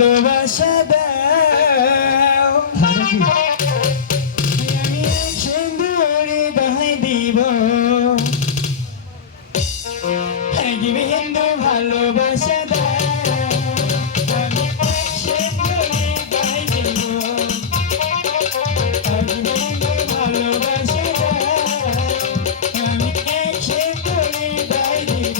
ভালোবাসা দাও আমি সিঁদুরে গায়ে দিব হিন্দু ভালোবাসা দাও আমি সিঁদুরে গায়ে দিব হিন্দু ভালোবাসা দাও আমি সিঁদুরে গায়ে দিব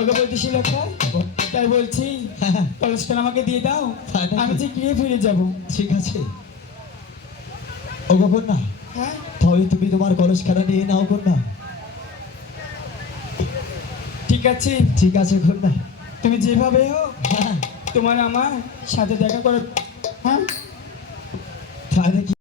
ওকে বলতেছি লোকটা তাই বলছি কলসটা আমাকে দিয়ে দাও আমি যে গিয়ে ফিরে যাব। ঠিক আছে ওগো কন্যা, হ্যাঁ তবে তুমি তোমার কলসখানা নিয়ে নাও কন্যা। ঠিক আছে ঠিক আছে কন্যা, তুমি যেভাবে হোক হ্যাঁ তোমার আমার সাথে দেখা করো। হ্যাঁ তাহলে কি